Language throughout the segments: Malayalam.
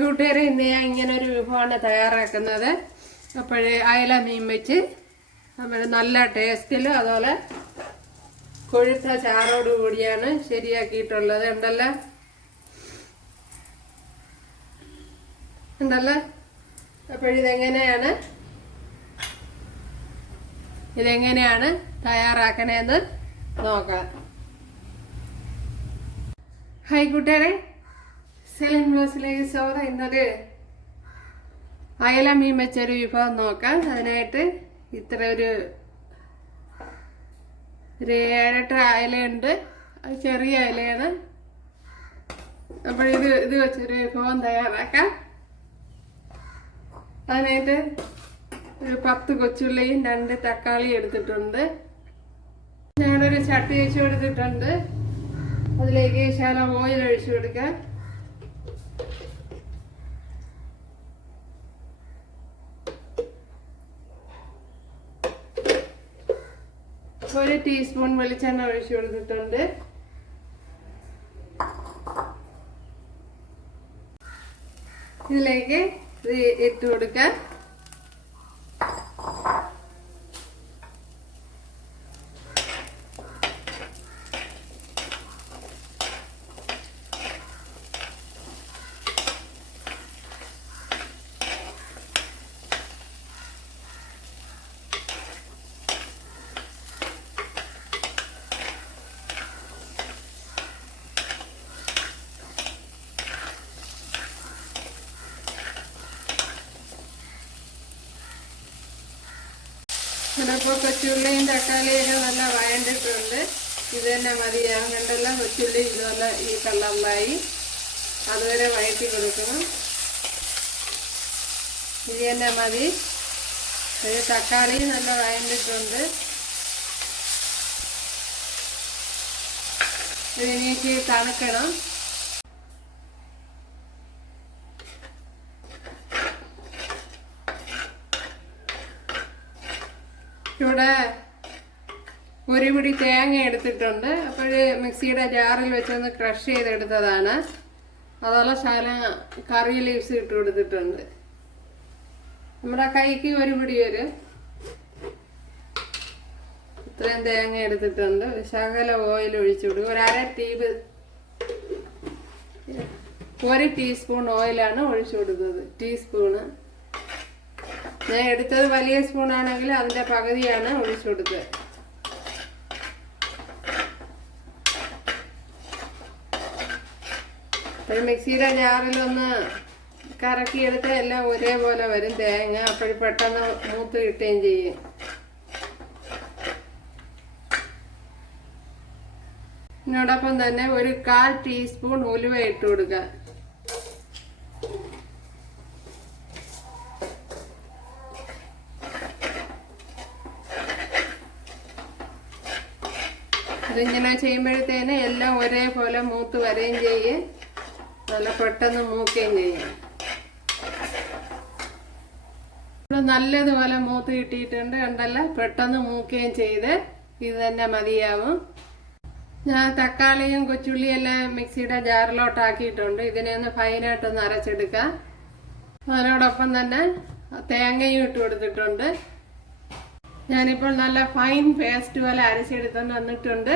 കൂട്ടുകാരെ, ഇന്ന് ഞാൻ ഇങ്ങനൊരു വിഭവമാണ് തയ്യാറാക്കുന്നത്. അപ്പോഴേ അയല മീൻ വെച്ച് നമ്മൾ നല്ല ടേസ്റ്റിലും അതുപോലെ കൊഴുത്ത ചാറോട് കൂടിയാണ് ശരിയാക്കിയിട്ടുള്ളത്. ഉണ്ടല്ലോ. ഇതെങ്ങനെയാണ് തയ്യാറാക്കണേന്ന് നോക്കാം. ഹായ് കൂട്ടുകാരെ, സെലിൻ ബ്ലോസിലേക്ക് സ്വാഗതം. ഇന്നൊരു അയല മീൻ വെച്ചൊരു വിഭവം നോക്കാം. അതിനായിട്ട് ഇത്ര ഒരു 7-8 അയലയുണ്ട്. അത് ചെറിയ അയലയാണ്. അപ്പോൾ ഇത് വെച്ചൊരു വിഭവം തയ്യാറാക്കാം. അതിനായിട്ട് ഒരു 10 കൊച്ചുള്ളിയും 2 തക്കാളിയും എടുത്തിട്ടുണ്ട്. ഞാനൊരു ചട്ടി വെച്ച് കൊടുത്തിട്ടുണ്ട്. അതിലേക്ക് ശകലം ഓയിൽ ഒഴിച്ചു കൊടുക്കാം. ഒരു ടീസ്പൂൺ വെളിച്ചെണ്ണ ഒഴിച്ചു കൊടുത്തിട്ടുണ്ട്. ഇതിലേക്ക് ഇട്ട് കൊടുക്കാം. ഇപ്പോൾ കൊച്ചുള്ളിയും തക്കാളിയൊക്കെ നല്ല വഴണ്ടിട്ടുണ്ട്. ഇത് തന്നെ മതിയാകും. കണ്ടല്ലോ, കൊച്ചുള്ളി ഇതുപോലെ ഈ കളറിലായി. അതുവരെ വഴറ്റി കൊടുക്കണം. ഇത് തന്നെ മതി. തക്കാളി നല്ല വഴണ്ടിട്ടുണ്ട്. ഇതിനേക്ക് തണുക്കണം. ഇവിടെ ഒരു പിടി തേങ്ങ എടുത്തിട്ടുണ്ട്. അപ്പോൾ മിക്സിയുടെ ജാറിൽ വെച്ചൊന്ന് ക്രഷ് ചെയ്തെടുത്തതാണ്. അതുപോലെ ശകലം കറി ലീവ്സ് ഇട്ട് കൊടുത്തിട്ടുണ്ട്. നമ്മുടെ കൈക്ക് ഒരു പിടി വരും. ഇത്രയും തേങ്ങ എടുത്തിട്ടുണ്ട്. ശകലം ഓയിൽ ഒഴിച്ചു കൊടുക്കും. ഒരു ടീസ്പൂൺ ഓയിലാണ് ഒഴിച്ചു കൊടുത്തത്. ടീസ്പൂണ്. ഞാൻ എടുത്തത് വലിയ സ്പൂണാണെങ്കിൽ അതിൻ്റെ പകുതിയാണ് ഒഴിച്ചു കൊടുത്തത്. ഒരു മിക്സിയുടെ ജാറിലൊന്ന് കറക്കിയെടുത്ത് എല്ലാം ഒരേപോലെ വരും തേങ്ങ. അപ്പോൾ പെട്ടെന്ന് മൂത്ത് കിട്ടുകയും ചെയ്യും. ഇതിനോടൊപ്പം തന്നെ ഒരു 1/4 ടീസ്പൂൺ ഉലുവ ഇട്ട് കൊടുക്കുക. ഇതിങ്ങനെ ചെയ്യുമ്പോഴത്തേന് എല്ലാം ഒരേപോലെ മൂത്ത് വരികയും ചെയ്യും. നല്ല പെട്ടെന്ന് മൂക്കുകയും ചെയ്യും. നല്ലതുപോലെ മൂത്ത് കിട്ടിയിട്ടുണ്ട്. കണ്ടല്ലോ, പെട്ടെന്ന് മൂക്കുകയും ചെയ്ത് ഇത് തന്നെ മതിയാവും. ഞാൻ തക്കാളിയും കൊച്ചുള്ളിയും എല്ലാം മിക്സിയുടെ ജാറിലോട്ടാക്കിയിട്ടുണ്ട്. ഇതിനെ ഒന്ന് ഫൈനായിട്ടൊന്ന് അരച്ചെടുക്കാം. അതിനോടൊപ്പം തന്നെ തേങ്ങയും ഇട്ട് കൊടുത്തിട്ടുണ്ട്. ഞാനിപ്പോൾ നല്ല ഫൈൻ പേസ്റ്റ് പോലെ അരച്ചെടുത്തോണ്ട് വന്നിട്ടുണ്ട്.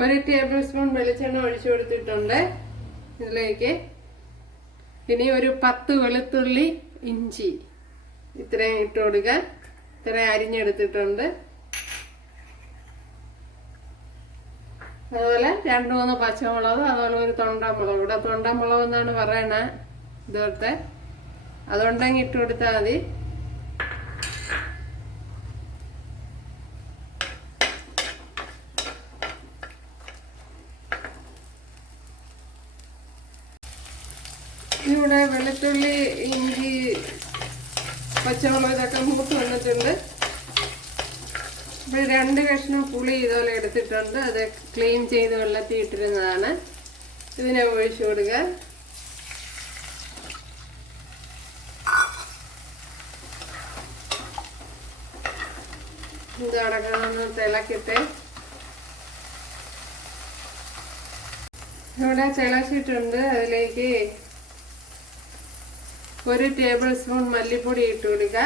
1 ടേബിൾ സ്പൂൺ വെളിച്ചെണ്ണ ഒഴിച്ചു കൊടുത്തിട്ടുണ്ട്. ഇതിലേക്ക് ഇനി ഒരു 10 വെളുത്തുള്ളി ഇഞ്ചി ഇത്രയും ഇട്ട് കൊടുക്കുക. ഇത്രയും അരിഞ്ഞെടുത്തിട്ടുണ്ട്. അതുപോലെ 2-3 പച്ചമുളക്, അതുപോലെ ഒരു തൊണ്ടമുളക്. ഇവിടെ തൊണ്ടമുളക് എന്നാണ് പറയണേ ഇതോടത്തെ. അതുകൊണ്ടെങ്കിൽ ഇട്ട് കൊടുത്താൽ മതി. ഇവിടെ വെളുത്തുള്ളി ഇഞ്ചി പച്ചമുളക് ഇതൊക്കെ മൂത്ത് വന്നിട്ടുണ്ട്. ഇപ്പോൾ 2 കഷ്ണം പുളി ഇതുപോലെ എടുത്തിട്ടുണ്ട്. അത് ക്ലീൻ ചെയ്ത് വെള്ളത്തിൽ ഇട്ടിരുന്നതാണ്. ഇതിനെ ഒഴിച്ചു കൊടുക്കുക. ഇത് അടക്കണമെന്ന് തിളക്കിട്ട് ഇവിടെ തിളച്ചിട്ടുണ്ട്. അതിലേക്ക് 1 ടേബിൾ സ്പൂൺ മല്ലിപ്പൊടി ഇട്ട് കൊടുക്കുക.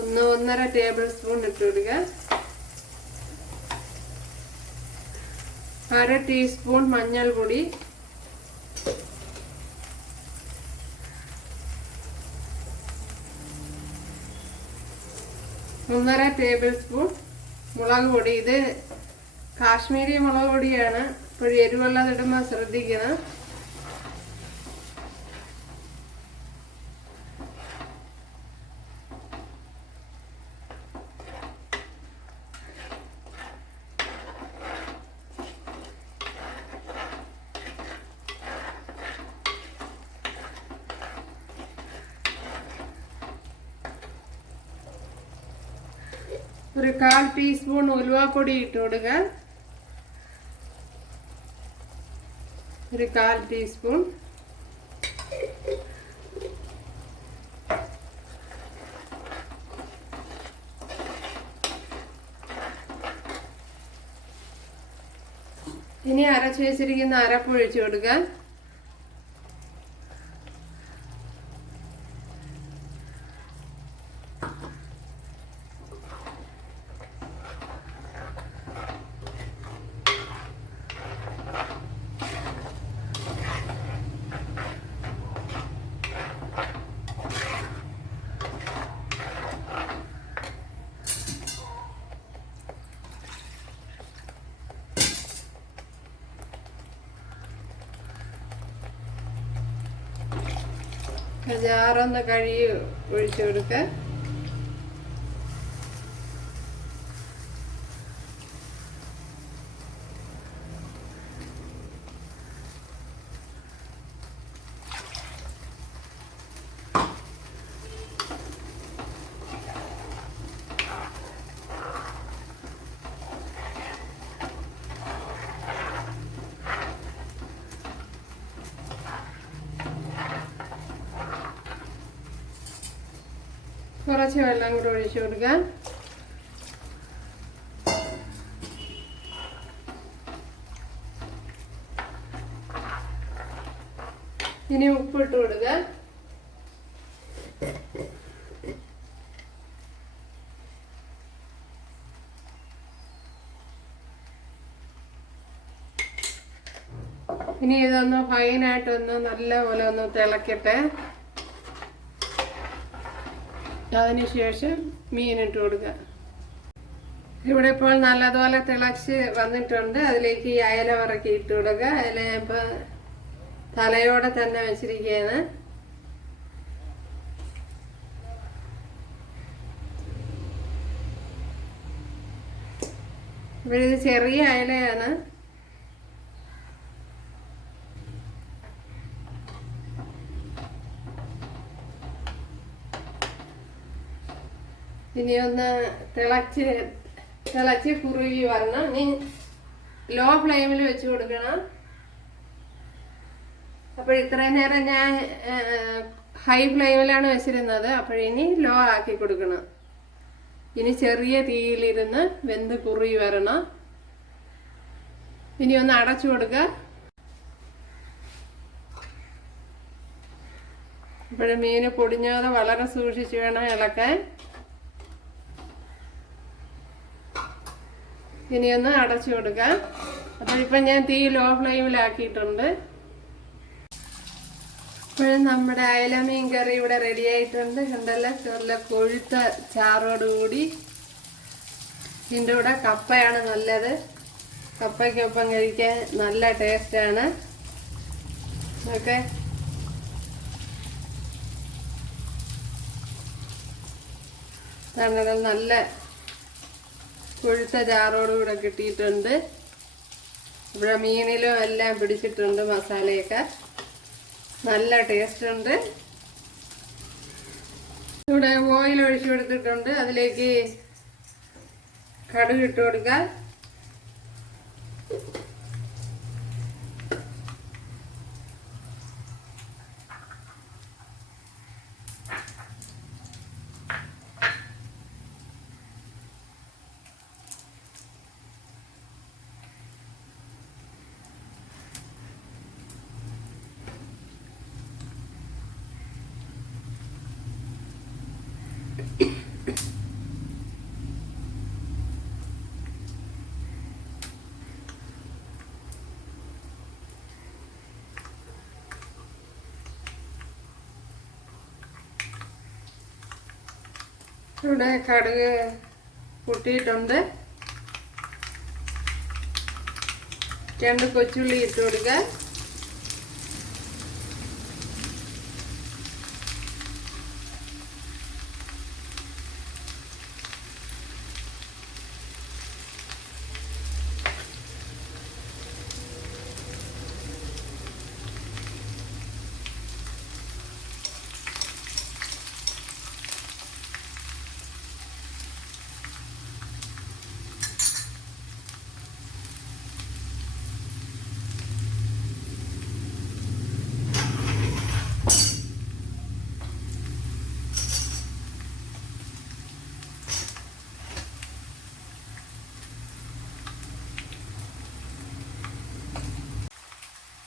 1.5 ടേബിൾ സ്പൂൺ ഇട്ട് കൊടുക്കുക. 1/2 ടീസ്പൂൺ മഞ്ഞൾപ്പൊടി, 1.5 ടേബിൾ സ്പൂൺ മുളക് പൊടി. ഇത് കാശ്മീരി മുളക് പൊടിയാണ്. ഇപ്പോൾ എരിവുള്ളത് ഇടുമ്പോൾ ശ്രദ്ധിക്കണം. ഒരു 1/4 ടീസ്പൂൺ ഉലുവാപ്പൊടി ഇട്ട് കൊടുക്കുക. ഒരു 1/4 ടീസ്പൂൺ. ഇനി അരച്ചു വെച്ചിരിക്കുന്ന അരപ്പ് ഒഴിച്ചു കൊടുക്കുക. ജാറൊന്ന് കഴുകി ഒഴിച്ചു കൊടുക്കുക. കുറച്ച് വെള്ളം കൂടെ ഒഴിച്ചു കൊടുക്കാം. ഇനി ഉപ്പിട്ട് കൊടുക്കുക. ഇനി ഇതൊന്ന് ഫൈനായിട്ടൊന്ന് നല്ലപോലെ ഒന്ന് തിളക്കട്ടെ. അതിനുശേഷം മീനിട്ട് കൊടുക്കുക. ഇവിടെ ഇപ്പോൾ നല്ലതുപോലെ തിളച്ച് വന്നിട്ടുണ്ട്. അതിലേക്ക് ഈ അയല വറക്കി ഇട്ട് കൊടുക്കുക. അയല ഇപ്പോൾ തലയോടെ തന്നെ വെച്ചിരിക്കുകയാണ്. ഇവിടെ ഇത് ചെറിയ അയലയാണ്. ഇനി ഒന്ന് തിളച്ച് കുറുകി വരണം. ഇനി ലോ ഫ്ലെയിമിൽ വെച്ച് കൊടുക്കണം. അപ്പോൾ ഇത്രയും നേരം ഞാൻ ഹൈ ഫ്ലെയിമിലാണ് വെച്ചിരുന്നത്. അപ്പോഴിനി ലോ ആക്കി കൊടുക്കണം. ഇനി ചെറിയ തീയിലിരുന്ന് വെന്ത് കുറുകി വരണം. ഇനി ഒന്ന് അടച്ചു കൊടുക്കുക. അപ്പോഴും മീൻ പൊടിഞ്ഞാതെ വളരെ സൂക്ഷിച്ച് വേണം ഇളക്കാൻ. ഇനിയൊന്ന് അടച്ചു കൊടുക്കാം. അപ്പോൾ ഇപ്പം ഞാൻ തീ ലോ ഫ്ലെയിമിലാക്കിയിട്ടുണ്ട്. ഇപ്പോഴും നമ്മുടെ അയല മീൻ കറി ഇവിടെ റെഡി ആയിട്ടുണ്ട്. കണ്ടല്ലോ, നല്ല കൊഴുത്ത ചാറോടുകൂടി. ഇതിൻ്റെ കൂടെ കപ്പയാണ് നല്ലത്. കപ്പയ്ക്കൊപ്പം കഴിക്കാൻ നല്ല ടേസ്റ്റാണ്. ഓക്കെ, നല്ല കൊഴുത്ത ചാറോടുകൂടെ കിട്ടിയിട്ടുണ്ട്. ഇവിടെ മീനിലും എല്ലാം പിടിച്ചിട്ടുണ്ട് മസാലയൊക്കെ. നല്ല ടേസ്റ്റ് ഉണ്ട്. ഇവിടെ ഓയിൽ ഒഴിച്ചു കൊടുത്തിട്ടുണ്ട്. അതിലേക്ക് കടുക് ഇട്ട് കൊടുക്കുക. ഇവിടെ കടുക് പൊട്ടിയിട്ടുണ്ട്. 2 കൊച്ചുള്ളി ഇട്ട് കൊടുക്കുക.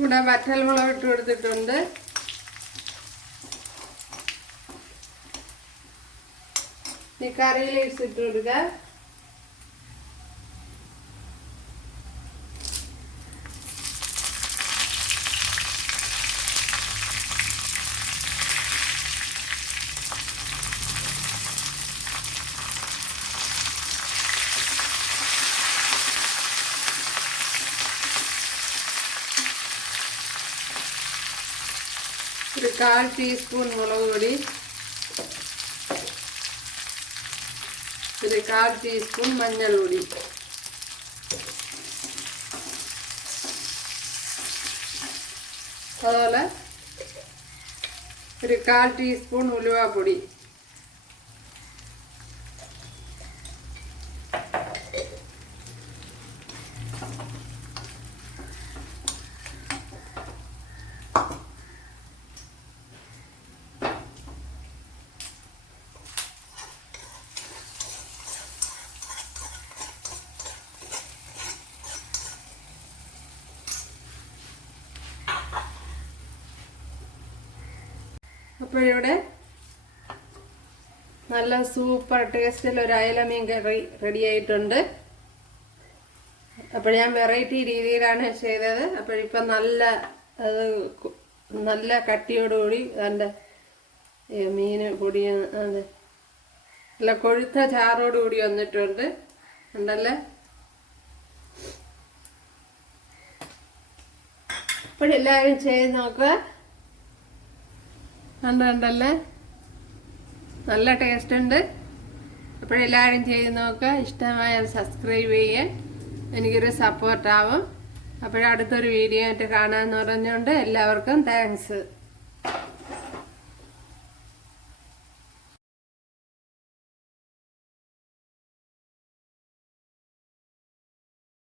ഇവിടെ വറ്റൽമുളക് ഇട്ട് കൊടുത്തിട്ടുണ്ട്. ഈ കറി ലീവ്സ് ഇട്ട് കൊടുക്കുക. ഒരു 1/4 ടീസ്പൂൺ മുളക് പൊടി, ഒരു 1/4 ടീസ്പൂൺ മഞ്ഞൾപ്പൊടി, അതുപോലെ ഒരു 1/4 ടീസ്പൂൺ ഉലുവാപ്പൊടി, അപ്പോഴിവിടെ നല്ല സൂപ്പർ ടേസ്റ്റിൽ ഒരു അയല മീൻ കറി റെഡി ആയിട്ടുണ്ട്. അപ്പോൾ ഞാൻ വെറൈറ്റി രീതിയിലാണ് ചെയ്തത്. അപ്പോഴിപ്പം നല്ല കട്ടിയോടുകൂടി അതിൻ്റെ മീൻ പൊടി നല്ല കൊഴുത്ത ചാറോടുകൂടി വന്നിട്ടുണ്ട്. ഉണ്ടല്ലേ? അപ്പോഴെല്ലാവരും ചെയ്ത് നോക്കുക. ഉണ്ടല്ലേ? നല്ല ടേസ്റ്റ് ഉണ്ട്. അപ്പോഴെല്ലാവരും ചെയ്ത് നോക്കുക. ഇഷ്ടമായാൽ സബ്സ്ക്രൈബ് ചെയ്യുക, എനിക്കൊരു സപ്പോർട്ടാവും. അപ്പോഴടുത്തൊരു വീഡിയോ ആയിട്ട് കാണാമെന്ന് പറഞ്ഞുകൊണ്ട് എല്ലാവർക്കും താങ്ക്സ്.